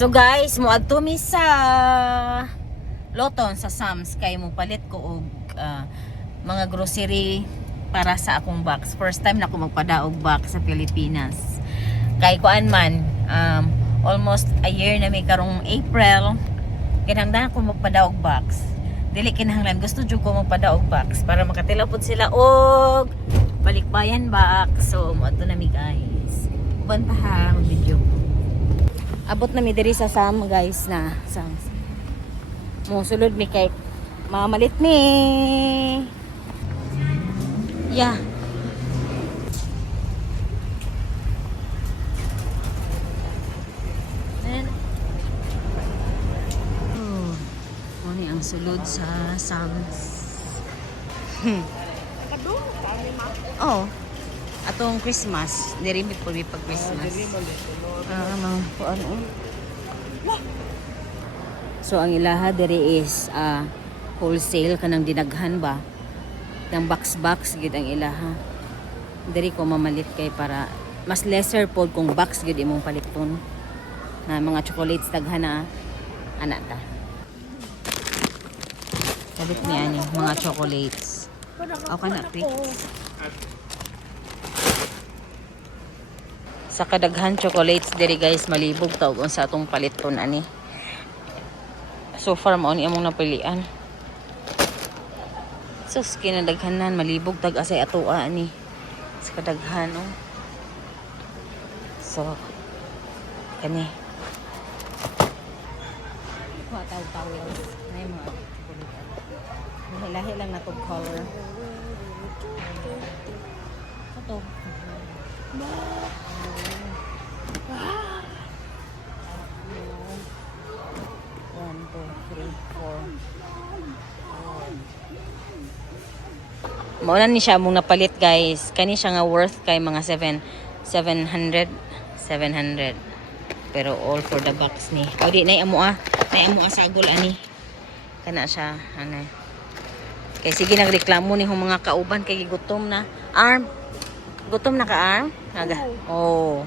So guys, moadto mi sa Loton sa Sam's kay mo palit ko og mga grocery para sa akong box. First time na ako magpadaog box sa Pilipinas. Kay kuan man almost a year na may karong April kinahanglan ako magpadaog box. Dili kinahanglan gusto jud ko magpadaog box para makatilapod sila og balikbayan box. So moadto na mi guys. Uban pa ha mag video. Abot na mi diri sa Sam guys na Sam's. Mo sulod mi kay mamalit mi. Yeah. Oh, ano ang sulod sa Sam's. Oh. Atong Christmas, diri mi pud pag Christmas. So ang ilaha diri is wholesale kanang dinaghan ba ng box gid ang ilaha. Diri ko mamalit kay para mas lesser pod kung box gid imong paliton. Na mga chocolates daghan na ana ta. Palit ni ani mga chocolates. Okay na Chris. Sa kadaghan chocolates diri guys malibog taog sa atong paliton ani. So far mao ni among napilian. So kinadaghanan malibog tag asay atoa ani. Sa kadaghan oh. So kani. Wa taw-tawel. Nay mga chocolate. Lahi lang na tong color. Ito. 1, 2, 3, 4. Mauna ni siya mong napalit guys. Kani siya nga worth kay mga 700. Pero all for the box ni. O di nay amo sagol ani. Kana siya ano. Kay sige nagreklamo ni hong mga kauban kay gutom na. Arm. Gutom na ka arm? Naga. Oh.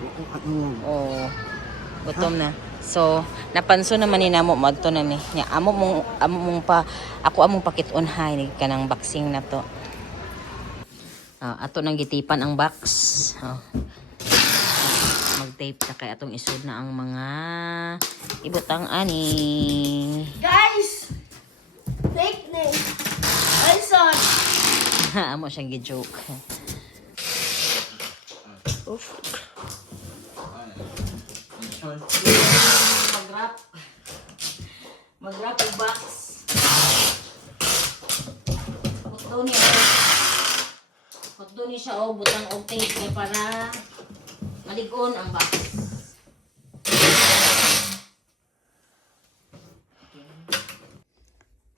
Oh. Gutom na. So, napanso naman ni namo madto na ni. Nya amo mong pa ako among pakit-on hay ni kanang boxing na to. Ato nang gitipan ang box. Mag-tape na kay atong isud na ang mga ibutang ani. Guys! Fake name. My son. Amo siyang gi-joke. Oof. Mag-wrap yung box. Hotdo ni siya o butang og tape kaya para maligon ang box.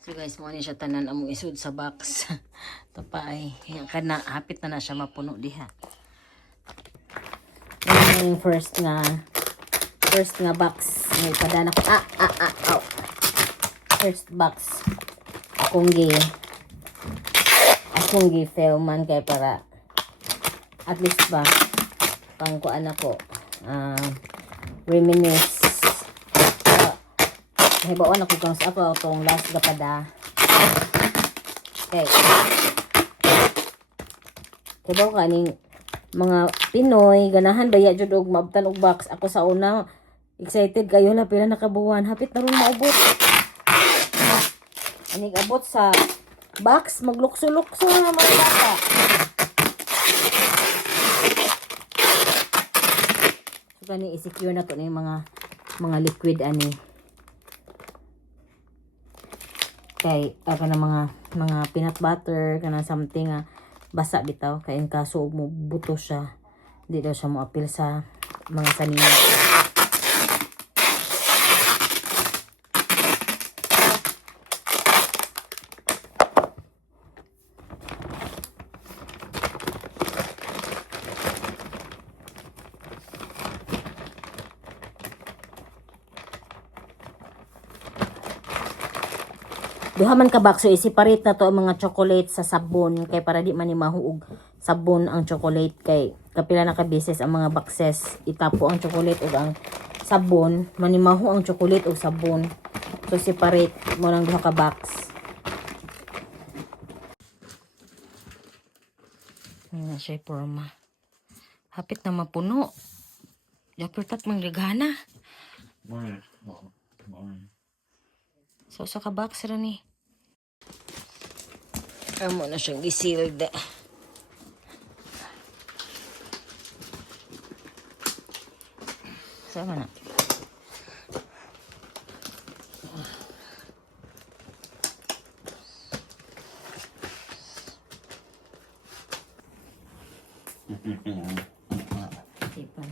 So guys, mo ni siya tanan among isud sa box. Tapay, kana hapit na siya mapuno diha. Yung first nga box may padana ko first box akong filman kay para at least ba pang kuan ako reminisce hibaon ako kung sa ako itong last gapada okay hibaw kaning mga Pinoy ganahan baya jud og maabtan og box ako sa una excited kayo na pila nakabuwan hapit na ron maabot anig abot sa box maglukso-lukso na mga bata so gani i-secure na to na yung mga liquid ani kay kana mga peanut butter kana something basa bitaw kay in kaso mo buto siya di daw siya mo apil sa mga sanina. Duha man ka box so i-separate na to ang mga chocolate sa sabon kay para di man ni mahuog sabon ang chocolate kay kapila na ka beses ang mga boxes itapo ang chocolate ug ang sabon, manimaho ang chocolate o sabon. So separate mo ng duha ka box. Ayan na siya porma. Hapit na mapuno. Dapat manggagana. So sa ka box ra ni. Amo na siyang gisealed. Sama na. Tipan.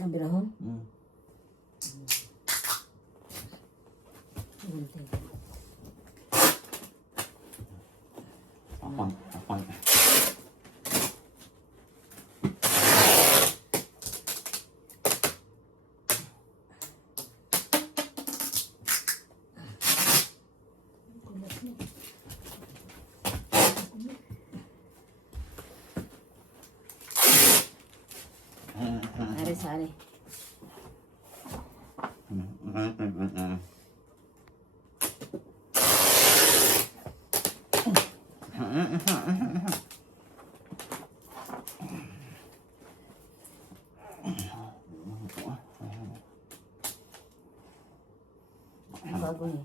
Ang birahon? Sari. Bago ni.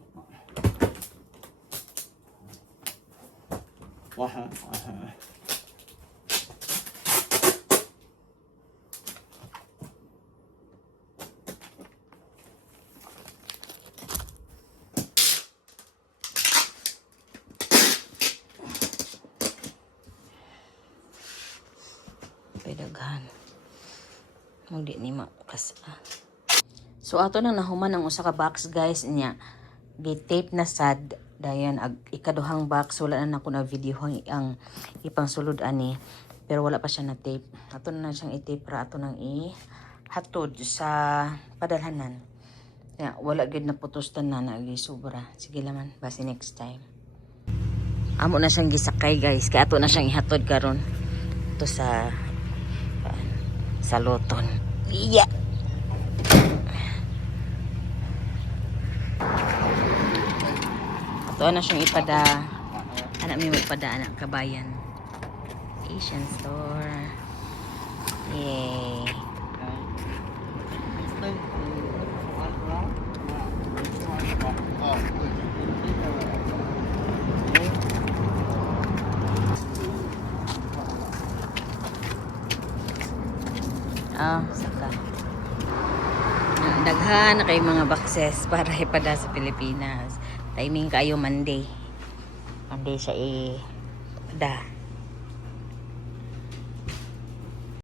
Pedaghan. Hindi ni makas. So ato na nahuman ang usa ka box guys niya. Gi-tape na sad dayon ikaduhang box wala na nako na video ang ipang sulod ani pero wala pa siya na tape. Ato na siyang i-tape ra ato nang hatod sa padalhanan. Ya, wala gid na putustan na nagi sobra. Sige laman basi next time. Amo na siyang gisakay guys kay ato na siyang ihatod karon to sa Loton. Yeah. Ito na siyang ipada. Anak may magpada anak kabayan. Asian store. Yay. Saka. Daghan na kay mga boxes para ipada sa Pilipinas. Timing kayo Monday. Monday siya ipada.